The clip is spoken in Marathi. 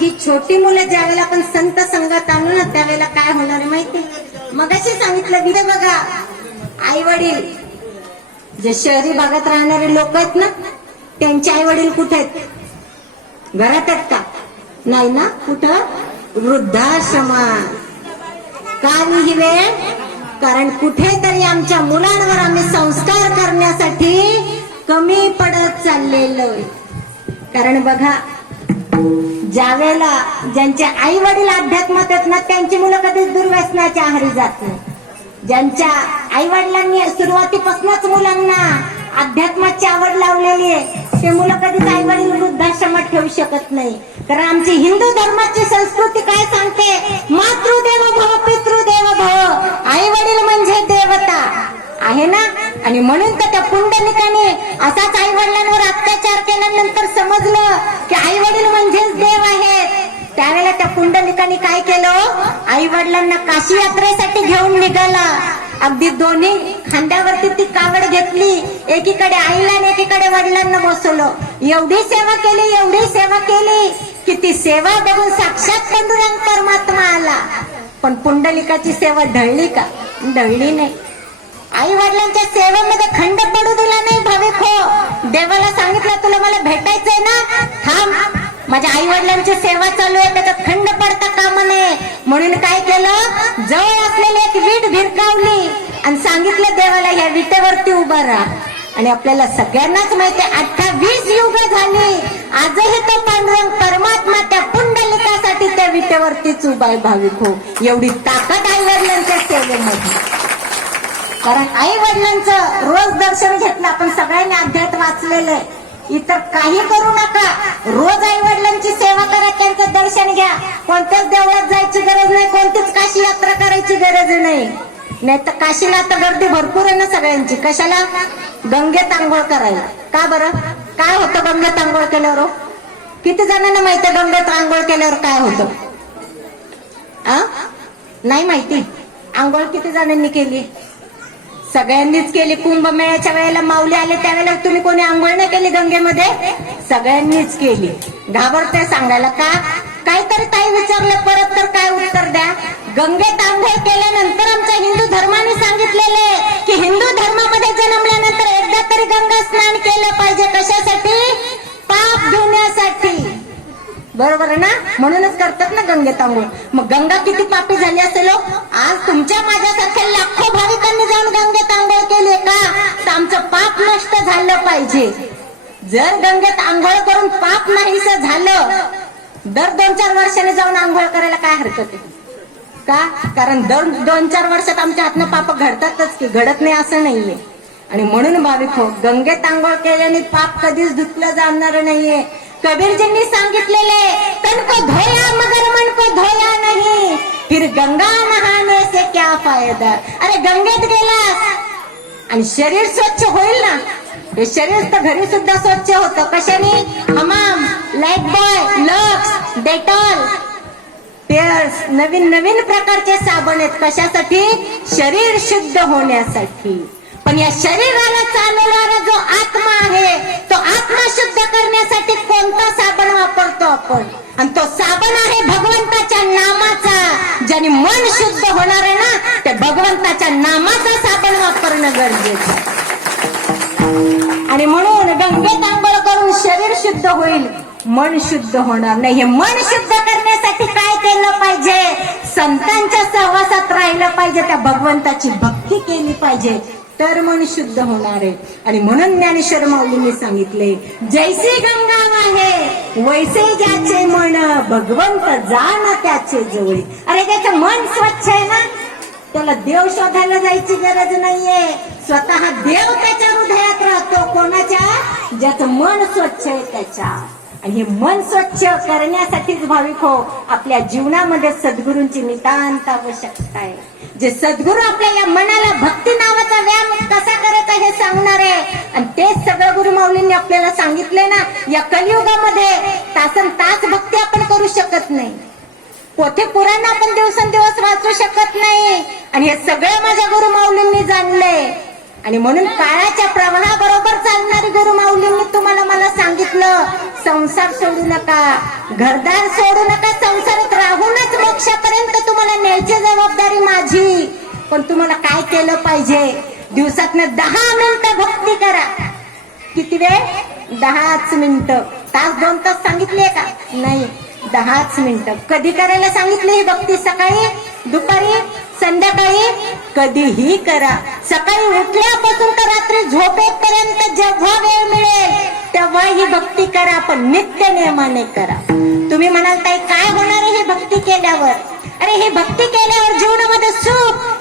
ही छोटी मुलं ज्यावेळेला आपण संत संगत आणू ना त्यावेळेला काय होणार आहे माहिती? मग सांगितलं विरे बघा आई वडील जे शहरी भागात राहणारे लोक आहेत ना त्यांचे आई वडील कुठे आहेत? घरात आहेत का? नाही ना कुठं? वृद्धाश्रमात. का हो ही वेळ? कारण कुठेतरी आमच्या मुलांवर आम्ही संस्कार करण्यासाठी कमी पडत चाललेलो कारण बघा ज्या वेळेला ज्यांचे आई वडील अध्यात्मात आहेत ना त्यांची मुलं कधीच दुर्व्यसनाच्या आहारी जात नाही. ज्यांच्या आई वडिलांनी सुरुवातीपासूनच मुलांना अध्यात्माची आवड लावलेली आहे ते मुलं कधीच आई वडील वृद्धाश्रमात ठेवू शकत नाही. कारण आमची हिंदू धर्माची संस्कृती काय सांगते? मातृदेव भव पितृदेव भव. आई वडील म्हणजे देवता. आहे ना? आणि म्हणून तर त्या पुंडलिकाने असाच आई वडिलांवर अत्याचार केल्यानंतर समजलं की आई वडील म्हणजेच देव आहेत. त्यावेळेला त्या पुंडलिकाने काय केलं? आई वडिलांना काशी यात्रेसाठी घेऊन निघाला. अगदी दोन्ही खांद्यावरती ती कावड घेतली. एकीकडे आईला आणि एकीकडे वडिलांना बसवलं. एवढी सेवा केली एवढी सेवा केली की ती सेवा बघून साक्षात पांडुरंग परमात्मा आला. पण पुंडलिकाची सेवा ढळली का? ढळली नाही. आई वडिलांच्या सेवेमध्ये खंड पडू दिला नाही भाविक हो देवाला सांगितलं तुला मला भेटायचंय ना? थांब. माझ्या आई वडिलांची सेवा चालू आहे त्याच्यात खंड पडता कामा नये. म्हणून काय केलं? जवळ असलेली एक वीट भिरकावली आणि सांगितलं देवाला या विटेवरती उभा राहा. आणि आपल्याला सगळ्यांनाच माहिती अठ्ठावीस युग झाली. आजही तो पांडुरंग परमात्मा त्या पुंडलिकासाठी त्या विटेवरतीच उभा आहे भाविक हो एवढी ताकद आई वडिलांच्या सेवेमध्ये. कारण आई वडिलांचं रोज दर्शन घेतलं आपण सगळ्यांनी अध्यात वाचलेलं आहे. इतर काही करू नका. रोज आई वडिलांची सेवा करा त्यांचं दर्शन घ्या. कोणत्याच देवळात जायची गरज नाही कोणतीच काशी यात्रा करायची गरज नाही. नाही तर काशीला तर गर्दी भरपूर आहे ना सगळ्यांची. कशाला? गंगेत आंघोळ करायला. का बरं? काय होतं गंगेत आंघोळ केल्यावर हो? किती जणांना माहिती आहे गंगेत आंघोळ केल्यावर काय होतं? आ? नाही माहिती. आंघोळ किती जणांनी केली? सगळ्यांनीच केली कुंभमेळ्याच्या वेळेला माऊली आले त्यावेळेला तुम्ही कोणी आंघोळ नाही केली गंगेमध्ये? सगळ्यांनीच केली. घाबरते सांगायला का? काहीतरी ताई विचारलं परत तर काय उत्तर द्या? गंगेत आंघोळ केल्यानंतर आमच्या हिंदू धर्माने सांगितलेले की हिंदू धर्मामध्ये जन्मल्यानंतर एकदा तरी गंगा स्नान केलं पाहिजे. कशासाठी? पाप धुण्यासाठी. बरोबर ना? म्हणूनच करतात ना गंगेत आंघोळ मग गंगा किती पापी झाली असेल हो? आज तुमच्या माझ्या पाहिजे. जर गंगेत आंघोळ करून पाप नाहीस झालं दर दोन चार वर्षाने जाऊन आंघोळ करायला काय हरकत आहे? का? कारण दर दोन चार वर्षात आमच्या हातनं पाप घडतातच की घडत नाही असं नाहीये. आणि म्हणून भाविक हो गंगेत आंघोळ केल्याने पाप कधीच धुतलं जाणार नाहीये. कबीरजींनी सांगितलेले तन को धोया मगर मन को धोया नाही. फिर गंगा नहाने से क्या फायदा? अरे गंगेत गेलास. आणि शरीर स्वच्छ होईल ना? हे शरीर तर घरी सुद्धा स्वच्छ होतं. कशाने? Hamam lifebuoy Lux Dettol Pears नवीन नवीन प्रकारचे साबण आहेत. कशासाठी? शरीर शुद्ध होण्यासाठी. पण या शरीराला चालवणारा जो आत्मा आहे तो आत्मा शुद्ध करण्यासाठी कोणता साबण वापरतो आपण? आणि तो साबण आहे भगवंताच्या नामाचा. ज्याने मन शुद्ध होणार आहे ना ते भगवंताच्या नामाचा साबण वापरणं गरजेचं आहे. आणि म्हणून गंगेत आंघोळ करून शरीर शुद्ध होईल. मन शुद्ध होणार नाही. हे मन शुद्ध करण्यासाठी काय केलं पाहिजे? संतांच्या सहवासात राहिलं पाहिजे. त्या भगवंताची भक्ती केली पाहिजे. तर मन शुद्ध होणार आहे. आणि म्हणून ज्ञानेश्वर माऊलींनी सांगितले जैसे गंगा आहे वैसे ज्याचे मन भगवंत जाण त्याचे जवळ अरे त्याचं मन स्वच्छ आहे त्याला देव शोधायला जायची गरज नाहीये. स्वतः देव त्याच्या हृदयात राहतो. कोणाच्या? ज्याचं मन स्वच्छ आहे त्याच्या. आणि हे मन स्वच्छ करण्यासाठीच भाविक हो आपल्या जीवनामध्ये सद्गुरूंची नितांत आवश्यकता आहे. जे सद्गुरू आपल्या या मनाला भक्ती नावाचा व्यायाम कसा करायचा हे सांगणार आहे. आणि तेच सगळं गुरु माऊलींनी आपल्याला सांगितले ना या कलियुगामध्ये तासन तास भक्ती आपण करू शकत नाही. पोथे पुराण आपण दिवसेंदिवस वाचू शकत नाही? आणि हे सगळं माझ्या गुरु माऊलींनी जाणलंय. आणि म्हणून काळाच्या प्रवाहाबरोबर चालणारी गुरु माऊलींनी तुम्हाला मला सांगितलं सांगितलं संसार सोडू नका. घरदार सोडू नका संसारात राहूनच मोक्षापर्यंत तुम्हाला न्यायची जबाबदारी माझी. पण तुम्हाला काय केलं पाहिजे? दिवसातनं दहा मिनिटं भक्ती करा. किती वेळ? दहाच मिनिटं. तास दोन तास सांगितले का? नाही. दहाच मिनिटं. कधी करायला सांगितले ही भक्ती सकाळी दुपारी संध्याकाळी? कधीही करा. सकाळी उठल्यापासून तर रात्री झोपेपर्यंत जेव्हा वेळ मिळेल तेव्हा ही भक्ती करा पण नित्य नियमाने करा. तुम्ही म्हणाल ताई काय होणार आहे ही भक्ती केल्यावर? अरे ही भक्ती केल्यावर जीवनामध्ये सुख